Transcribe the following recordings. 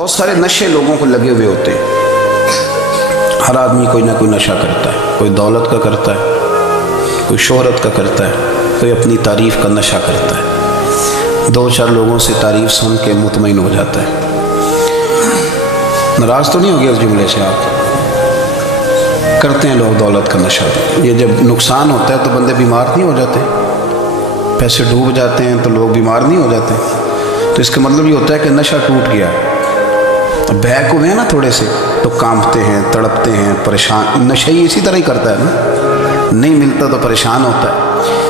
بہت سارے نشے لوگوں کو لگے ہوئے ہوتے ہیں۔ ہر آدمی کوئی نہ کوئی نشہ کرتا ہے، کوئی دولت کا کرتا ہے، کوئی شہرت کا کرتا ہے، کوئی اپنی تعریف کا نشہ کرتا ہے، دو چار لوگوں سے تعریف سن کے مطمئن ہو جاتا ہے۔ ناراض تو نہیں ہو گیا اس جملے سے؟ آپ کرتے ہیں لوگ دولت کا نشہ، یہ جب نقصان ہوتا ہے تو بندے بیمار نہیں ہو جاتے؟ پیسے ڈوب جاتے ہیں تو لوگ بیمار نہیں ہو جاتے؟ تو اس کا مطلب یہ ہوتا ہے کہ نشہ ٹوٹ گیا۔ بہک ہوئے ہیں نا تھوڑے سے تو کانپتے ہیں، تڑپتے ہیں، پریشان۔ نشہ ہی اسی طرح ہی کرتا ہے نا، نہیں ملتا تو پریشان ہوتا ہے۔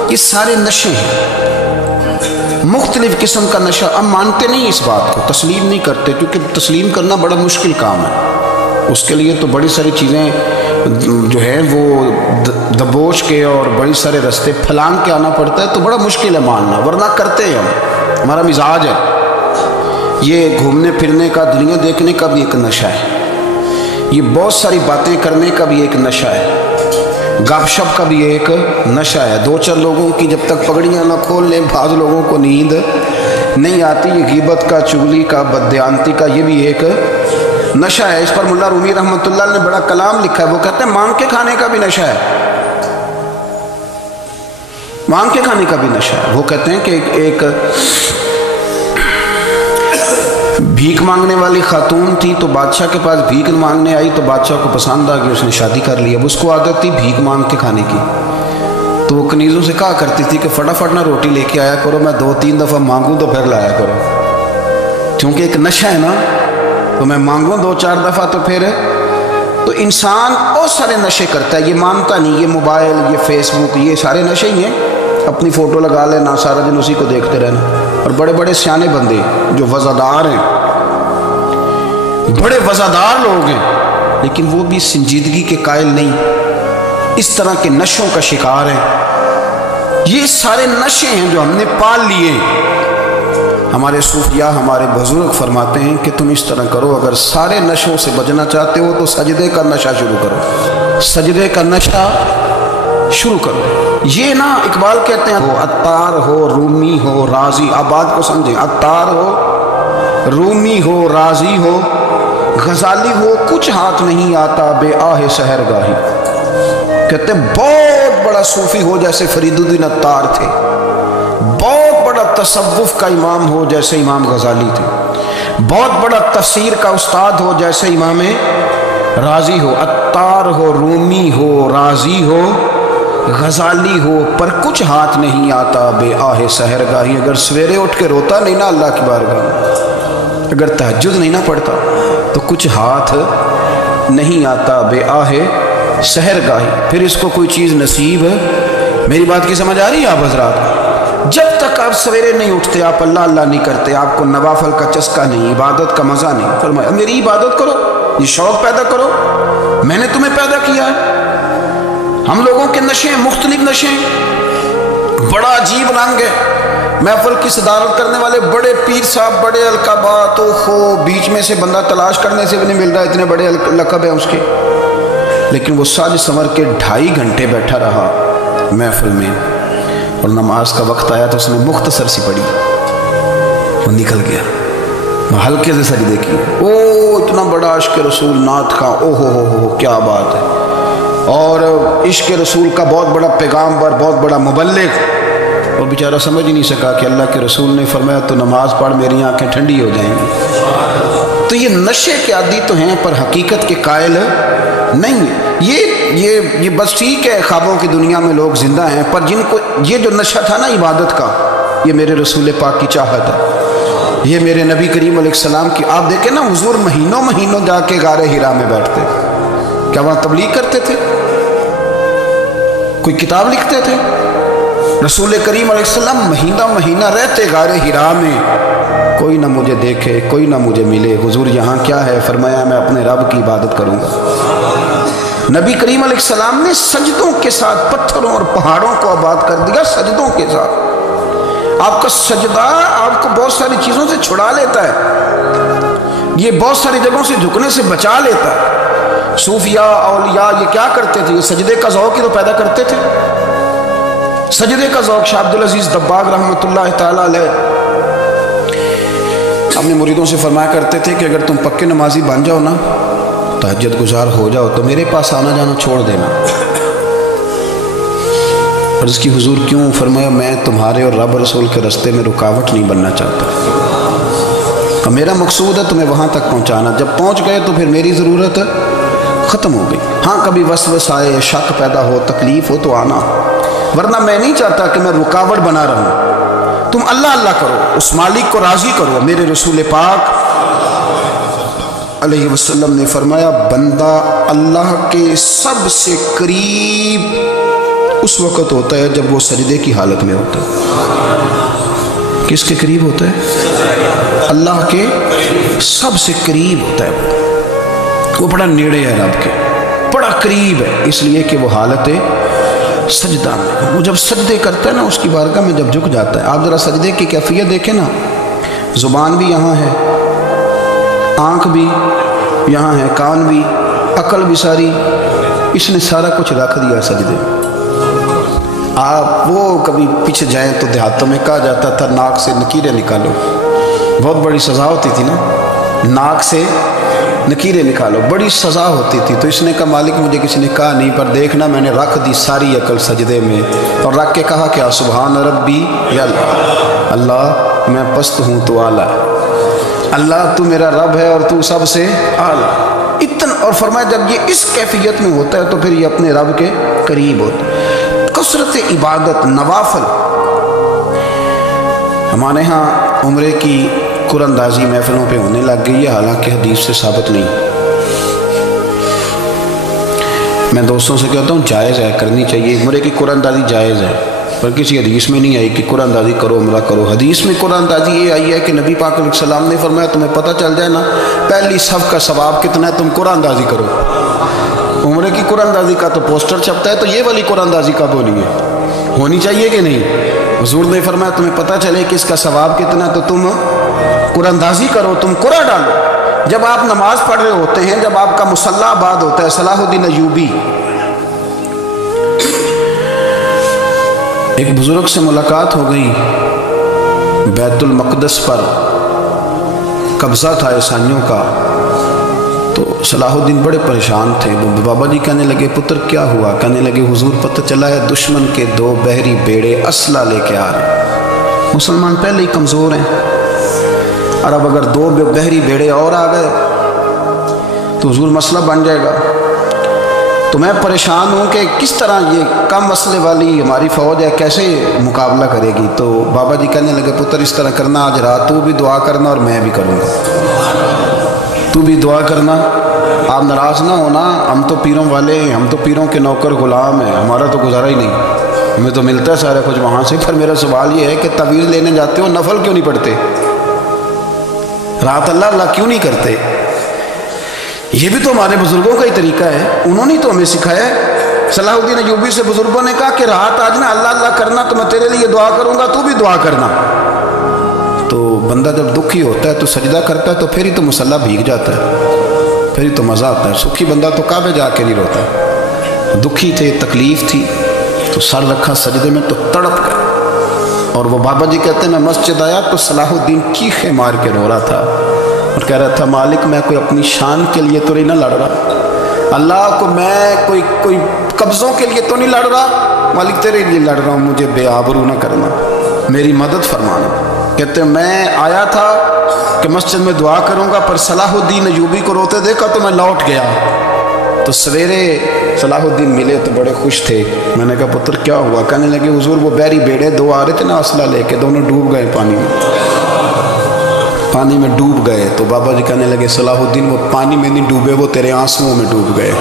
یہ سارے نشے ہیں، مختلف قسم کا نشہ۔ ہم مانتے نہیں اس بات کو، تسلیم نہیں کرتے، کیونکہ تسلیم کرنا بڑا مشکل کام ہے۔ اس کے لیے تو بڑی ساری چیزیں جو ہیں وہ دبوچ کے اور بڑی سارے رستے پھلانگ کے آنا پڑتا ہے، تو بڑا مشکل ہے ماننا، ورنہ کرتے ہیں ہم، ہمارا مزاج ہے۔ یہ گھومنے پھرنے کا، دنیا دیکھنے کا بھی ایک نشہ ہے، یہ بہت ساری باتیں کرنے کا بھی ایک نشہ ہے، گپ شپ کا بھی ایک نشہ ہے۔ دو چار لوگوں کی جب تک پگڑیاں نہ کھول لیں، بعض لوگوں کو نیند نہیں آتی۔ یہ غیبت کا، چغلی کا، بددیانتی کا، یہ بھی ایک نشہ ہے۔ اس پر ملا رومی رحمۃ اللہ نے بڑا کلام لکھا ہے، وہ کہتے ہیں مانگ کے کھانے کا بھی نشہ ہے، مانگ کے کھانے کا بھی نشہ ہے۔ وہ کہتے ہیں کہ ایک بھیک مانگنے والی خاتون تھی، تو بادشاہ کے پاس بھیک مانگنے آئی، تو بادشاہ کو پسند آ گئی، اس نے شادی کر لی۔ اب اس کو عادت تھی بھیک مانگ کے کھانے کی، تو وہ کنیزوں سے کہا کرتی تھی کہ فٹافٹ نہ روٹی لے کے آیا کرو، میں 2-3 دفعہ مانگوں تو پھر لایا کرو، کیونکہ ایک نشہ ہے نا، تو میں مانگوں 2-4 دفعہ تو پھر۔ تو انسان بہت سارے نشے کرتا ہے، یہ مانتا نہیں۔ یہ موبائل، یہ فیس بک، یہ سارے نشے ہی ہیں۔ اپنی فوٹو لگا لینا، سارا دن اسی کو دیکھتے رہنا۔ اور بڑے بڑے سیانے بندے جو وزادار ہیں، بڑے وزادار لوگ ہیں، لیکن وہ بھی سنجیدگی کے قائل نہیں، اس طرح کے نشوں کا شکار ہیں۔ یہ سارے نشے ہیں جو ہم نے پال لیے۔ ہمارے صوفیاء، ہمارے بزرگ فرماتے ہیں کہ تم اس طرح کرو، اگر سارے نشوں سے بچنا چاہتے ہو تو سجدے کا نشہ شروع کرو، سجدے کا نشہ شروع کرو۔ یہ نا اقبال کہتے ہیں، عطار ہو، رومی ہو، رازی، آپ بات کو سمجھیں، عطار ہو، رومی ہو، رازی ہو، غزالی ہو، کچھ ہاتھ نہیں آتا بے آہ سحر گاہی۔ کہتے ہیں بہت بڑا صوفی ہو جیسے فرید الدین عطار تھے، بہت بڑا تصوف کا امام ہو جیسے امام غزالی تھے، بہت بڑا تفسیر کا استاد ہو جیسے امام رازی ہو، عطار ہو، رومی ہو، رازی ہو، غزالی ہو، پر کچھ ہاتھ نہیں آتا بے آہ سحر گاہی۔ اگر سویرے اٹھ کے روتا نہیں نا اللہ کی بارگاہ میں، اگر تہجد نہیں نہ پڑھتا تو کچھ ہاتھ نہیں آتا بے آہ سحر گاہی، پھر اس کو کوئی چیز نصیب ہے۔ میری بات کی سمجھ آ رہی ہے آپ حضرات؟ جب تک آپ سویرے نہیں اٹھتے، آپ اللہ اللہ نہیں کرتے، آپ کو نوافل کا چسکا نہیں، عبادت کا مزہ نہیں، فرمایا میری عبادت کرو، یہ شوق پیدا کرو، میں نے تمہیں پیدا کیا ہے۔ ہم لوگوں کے نشے ہیں، مختلف نشے ہیں، بڑا عجیب رنگ ہے۔ محفل کی صدارت کرنے والے بڑے پیر صاحب، بڑے القابات، بیچ میں سے بندہ تلاش کرنے سے بھی نہیں مل رہا، اتنے بڑے لقب ہیں اس کے، لیکن وہ ساج سنور کے 2.5 گھنٹے بیٹھا رہا محفل میں، اور نماز کا وقت آیا تو اس نے مختصر سی پڑھی، وہ نکل گیا، وہ ہلکے سے سجدے کی۔ اتنا بڑا عشق رسول نعت کا، ہو کیا بات ہے، اور عشق رسول کا بہت بڑا پیغامبر، بہت بڑا مبلغ، وہ بیچارہ سمجھ ہی نہیں سکا کہ اللہ کے رسول نے فرمایا تو نماز پڑھ میری آنکھیں ٹھنڈی ہو جائیں گی۔ تو یہ نشے کے عادی تو ہیں پر حقیقت کے قائل نہیں ہیں۔ یہ بس ٹھیک ہے، خوابوں کی دنیا میں لوگ زندہ ہیں، پر جن کو یہ جو نشہ تھا نا عبادت کا، یہ میرے رسول پاک کی چاہت ہے، یہ میرے نبی کریم علیہ السلام کی۔ آپ دیکھیں نا حضور مہینوں جا کے غار حرا میں بیٹھتے، کیا وہاں تبلیغ کرتے تھے؟ کوئی کتاب لکھتے تھے؟ رسول کریم علیہ السلام مہینہ رہتے غار حرا میں، کوئی نہ مجھے دیکھے، کوئی نہ مجھے ملے، حضور یہاں کیا ہے؟ فرمایا میں اپنے رب کی عبادت کروں گا۔ نبی کریم علیہ السلام نے سجدوں کے ساتھ پتھروں اور پہاڑوں کو آباد کر دیا، سجدوں کے ساتھ۔ آپ کا سجدہ آپ کو بہت ساری چیزوں سے چھڑا لیتا ہے، یہ بہت ساری جگہوں سے جھکنے سے بچا لیتا ہے۔ صوفیاء، اولیاء یہ کیا کرتے تھے؟ یہ سجدے کا ذوق ہی تو پیدا کرتے تھے، سجدے کا ذوق۔ شاہ عبدالعزیز دباغ رحمۃ اللہ تعالی علیہ اپنے مریدوں سے فرمایا کرتے تھے کہ اگر تم پکے نمازی بن جاؤ نا، تہجد گزار ہو جاؤ، تو میرے پاس آنا جانا چھوڑ دینا۔ عرض کی حضور کیوں؟ فرمایا میں تمہارے اور رب رسول کے راستے میں رکاوٹ نہیں بننا چاہتا، میرا مقصود ہے تمہیں وہاں تک پہنچانا، جب پہنچ گئے تو پھر میری ضرورت ختم ہو گئی۔ ہاں کبھی وسوسہ آئے، شک پیدا ہو، تکلیف ہو تو آنا، ورنہ میں نہیں چاہتا کہ میں رکاوٹ بنا رہوں۔ تم اللہ اللہ کرو، اس مالک کو راضی کرو۔ میرے رسول پاک علیہ وسلم نے فرمایا بندہ اللہ کے سب سے قریب اس وقت ہوتا ہے جب وہ سجدے کی حالت میں ہوتا ہے۔ کس کے قریب ہوتا ہے؟ اللہ کے سب سے قریب ہوتا ہے، وہ بڑا نیڑے ہے رب کے، بڑا قریب ہے، اس لیے کہ وہ حالت سجدہ میں، وہ جب سجدے کرتا ہے نا اس کی بارگاہ میں جب جھک جاتا ہے۔ آپ ذرا سجدے کی کیفیت دیکھیں نا، زبان بھی یہاں ہے، آنکھ بھی یہاں ہے، کان بھی، عقل بھی ساری، اس نے سارا کچھ رکھ دیا سجدے۔ آپ وہ کبھی پیچھے جائیں تو دیہاتوں میں کہا جاتا تھا ناک سے نکیرے نکالو، بہت بڑی سزا ہوتی تھی نا، ناک سے نکیرے نکالو، بڑی سزا ہوتی تھی۔ تو اس نے کہا مالک مجھے کسی نے کہا نہیں، پر دیکھنا میں نے رکھ دی ساری عقل سجدے میں، اور رکھ کے کہا کیا؟ سبحان ربی یا اللہ، اللہ میں پست ہوں تو اعلیٰ ہے، اللہ تو میرا رب ہے اور تو سب سے اعلیٰ۔ اتنا، اور فرمایا جب یہ اس کیفیت میں ہوتا ہے تو پھر یہ اپنے رب کے قریب ہوتا ہے۔ کثرت عبادت، نوافل۔ ہمارے ہاں عمرے کی قرآن اندازی محفلوں پہ ہونے لگ گئی ہے، حالانکہ حدیث سے ثابت نہیں۔ میں دوستوں سے کہتا ہوں جائز ہے، کرنی چاہیے، عمرے کی قرآن اندازی جائز ہے، پر کسی حدیث میں نہیں آئی کہ قرآن اندازی کرو عمرہ کرو۔ حدیث میں قرآن اندازی یہ آئی ہے کہ نبی پاک علیہ السلام نے فرمایا تمہیں پتہ چل جائے نا پہلی صف کا ثواب کتنا ہے، تم قرآن اندازی کرو۔ عمرے کی قرآن اندازی کا تو پوسٹر چھپتا ہے، تو یہ والی قرآن اندازی کب ہونی ہے؟ ہونی چاہیے کہ نہیں؟ حضور نے فرمایا تمہیں پتہ چلے کہ اس کا ثواب کتنا، تو تم قرآن اندازی کرو، تم قرآن ڈالو۔ جب آپ نماز پڑھ رہے ہوتے ہیں، جب آپ کا مصلی آباد ہوتا ہے، صلاح الدین ایوبی ایک بزرگ سے ملاقات ہو گئی، بیت المقدس پر قبضہ تھا عیسائیوں کا، تو صلاح الدین بڑے پریشان تھے۔ بابا جی کہنے لگے پتر کیا ہوا؟ کہنے لگے حضور پتہ چلا ہے دشمن کے 2 بحری بیڑے اسلحہ لے کے آ رہے، مسلمان پہلے ہی کمزور ہیں، اور اب اگر 2 بحری بیڑے اور آ گئے تو حضور مسئلہ بن جائے گا۔ تو میں پریشان ہوں کہ کس طرح یہ کم مسئلے والی ہماری فوج ہے کیسے مقابلہ کرے گی۔ تو بابا جی کہنے لگے پتر اس طرح کرنا، آج رات تو بھی دعا کرنا اور میں بھی کروں گا، تو بھی دعا کرنا، آپ ناراض نہ ہونا، ہم تو پیروں والے ہیں، ہم تو پیروں کے نوکر غلام ہیں، ہمارا تو گزارا ہی نہیں، ہمیں تو ملتا ہے سارا کچھ وہاں سے۔ پھر میرا سوال یہ ہے کہ تعویذ لینے جاتے ہو نفل کیوں نہیں پڑھتے؟ رات اللہ اللہ کیوں نہیں کرتے؟ یہ بھی تو ہمارے بزرگوں کا ہی طریقہ ہے، انہوں نے تو ہمیں سکھایا ہے۔ صلاح الدین ایوبی سے بزرگوں نے کہا کہ رات آج نا اللہ اللہ کرنا، تو میں تیرے لیے دعا کروں گا، تو بھی دعا کرنا۔ تو بندہ جب دکھی ہوتا ہے تو سجدہ کرتا ہے، تو پھر ہی تو مصلی بھیگ جاتا ہے، پھر ہی تو مزہ آتا ہے۔ سکھی بندہ تو کعبے جا کے نہیں روتا، دکھی تھے، تکلیف تھی، تو سر رکھا سجدے میں تو تڑپ گئے۔ اور وہ بابا جی کہتے ہیں میں مسجد آیا تو صلاح الدین چیخے مار کے رو رہا تھا اور کہہ رہا تھا مالک میں کوئی اپنی شان کے لیے تو نہیں نہ لڑ رہا، اللہ کو میں کوئی قبضوں کے لیے تو نہیں لڑ رہا، مالک تیرے لیے لڑ رہا ہوں، مجھے بے آبرو نہ کرنا، میری مدد فرمانا۔ کہتے ہیں میں آیا تھا کہ مسجد میں دعا کروں گا، پر صلاح الدین ایوبی کو روتے دیکھا تو میں لوٹ گیا۔ تو سویرے صلاح الدین ملے تو بڑے خوش تھے، میں نے کہا پتر کیا ہوا؟ کہنے لگے حضور وہ بحری بیڑے 2 آ رہے تھے نا اسلحہ لے کے، دونوں ڈوب گئے پانی میں ڈوب گئے۔ تو بابا جی کہنے لگے صلاح الدین وہ پانی میں نہیں ڈوبے، وہ تیرے آنسوؤں میں ڈوب گئے،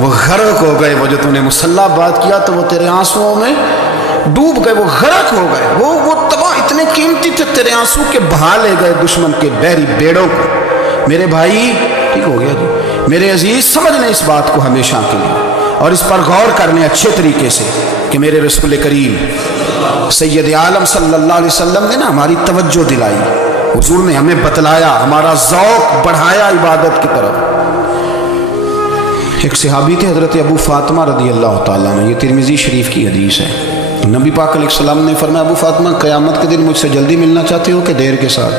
وہ غرق ہو گئے، وہ جو تم نے مصلی بات کیا تو وہ تیرے آنسوؤں میں ڈوب گئے، وہ غرق ہو گئے، وہ تباہ اتنے قیمتی تھے، تیرے آنسو کے بہا لے گئے دشمن کے بحری بیڑوں کو۔ میرے بھائی ٹھیک ہو گیا جی، میرے عزیز سمجھ لیں اس بات کو ہمیشہ کے لیے، اور اس پر غور کرنے اچھے طریقے سے کہ میرے رسول کریم سید عالم صلی اللہ علیہ وسلم نے نا ہماری توجہ دلائی، حضور نے ہمیں بتلایا، ہمارا ذوق بڑھایا عبادت کی طرف۔ ایک صحابی تھے حضرت ابو فاطمہ رضی اللہ تعالیٰ عنہ، یہ ترمذی شریف کی حدیث ہے۔ نبی پاک علیہ السلام نے فرمایا ابو فاطمہ قیامت کے دن مجھ سے جلدی ملنا چاہتے ہو کہ دیر کے ساتھ؟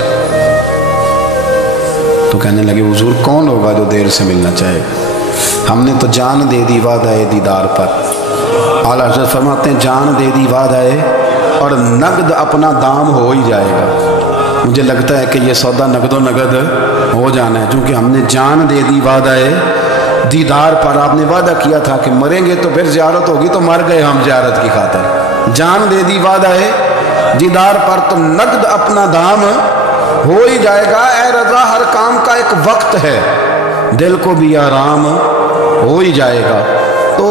تو کہنے لگے حضور کون ہوگا جو دیر سے ملنا چاہے؟ ہم نے تو جان دے دی وعدہ دیدار پر۔ اعلیٰ حضرت فرماتے ہیں جان دے دی وعدہ اور نقد اپنا دام ہو ہی جائے گا۔ مجھے لگتا ہے کہ یہ سودا نقد و نقد ہو جانا ہے، چونکہ ہم نے جان دے دی وعدہ دیدار پر۔ آپ نے وعدہ کیا تھا کہ مریں گے تو پھر زیارت ہوگی، تو مر گئے ہم زیارت کی خاطر۔ جان دے دی وعدہ دیدار پر تو نقد اپنا دام ہو ہی جائے گا۔ اے رضا ہر کام کا ایک وقت ہے، دل کو بھی آرام ہو ہی جائے گا۔ تو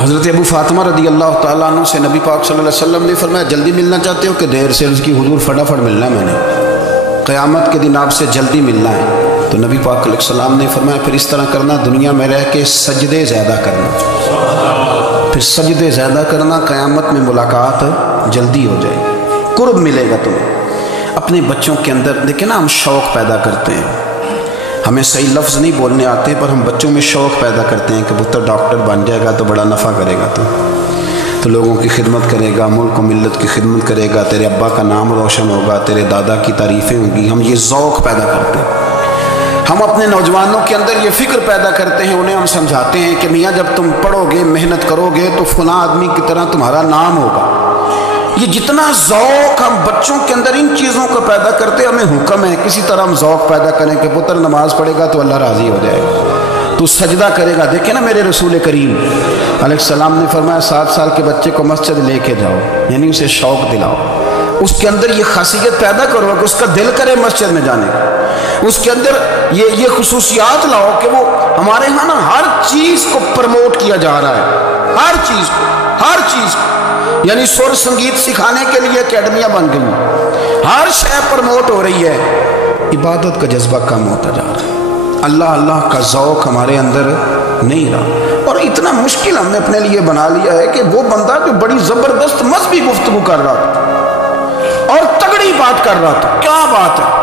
حضرت ابو فاطمہ رضی اللہ تعالیٰ عنہ سے نبی پاک صلی اللہ علیہ وسلم نے فرمایا جلدی ملنا چاہتے ہو کہ دیر سے؟ عرض کی حضور فٹافٹ ملنا ہے، میں نے قیامت کے دن آپ سے جلدی ملنا ہے۔ تو نبی پاک علیہ السلام نے فرمایا پھر اس طرح کرنا، دنیا میں رہ کے سجدے زیادہ کرنا، پھر سجدے زیادہ کرنا، قیامت میں ملاقات جلدی ہو جائے گی، قرب ملے گا تمہیں۔ اپنے بچوں کے اندر دیکھیں نا، ہم شوق پیدا کرتے ہیں، ہمیں صحیح لفظ نہیں بولنے آتے پر ہم بچوں میں شوق پیدا کرتے ہیں کہ پتر ڈاکٹر بن جائے گا تو بڑا نفع کرے گا، تو لوگوں کی خدمت کرے گا، ملک و ملت کی خدمت کرے گا، تیرے ابا کا نام روشن ہوگا، تیرے دادا کی تعریفیں ہوں گی۔ ہم یہ ذوق پیدا کرتے ہیں۔ ہم اپنے نوجوانوں کے اندر یہ فکر پیدا کرتے ہیں، انہیں ہم سمجھاتے ہیں کہ میاں جب تم پڑھو گے، محنت کرو گے تو فلاں آدمی کی طرح تمہارا نام ہوگا۔ یہ جتنا ذوق ہم بچوں کے اندر ان چیزوں کو پیدا کرتے، ہمیں حکم ہے کسی طرح ہم ذوق پیدا کریں کہ پتر نماز پڑھے گا تو اللہ راضی ہو جائے گا، تو سجدہ کرے گا۔ دیکھیں نا میرے رسول کریم علیہ السلام نے فرمایا 7 سال کے بچے کو مسجد لے کے جاؤ، یعنی اسے شوق دلاؤ، اس کے اندر یہ خاصیت پیدا کرو کہ اس کا دل کرے مسجد میں جانے کا، اس کے اندر یہ خصوصیات لاؤ کہ وہ ہمارے ہاں نا ہر چیز کو پروموٹ کیا جا رہا ہے، ہر چیز کو، یعنی سر سنگیت سکھانے کے لیے اکیڈمیاں بن گئی، ہر شے پروموٹ ہو رہی ہے، عبادت کا جذبہ کم ہوتا جا رہا ہے، اللہ کا ذوق ہمارے اندر نہیں رہا۔ اور اتنا مشکل ہم نے اپنے لیے بنا لیا ہے کہ وہ بندہ جو بڑی زبردست مذہبی گفتگو کر رہا تھا اور تگڑی بات کر رہا تھا، کیا بات ہے،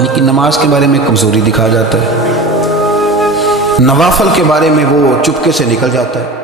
لیکن نماز کے بارے میں کمزوری دکھا جاتا ہے، نوافل کے بارے میں وہ چپکے سے نکل جاتا ہے۔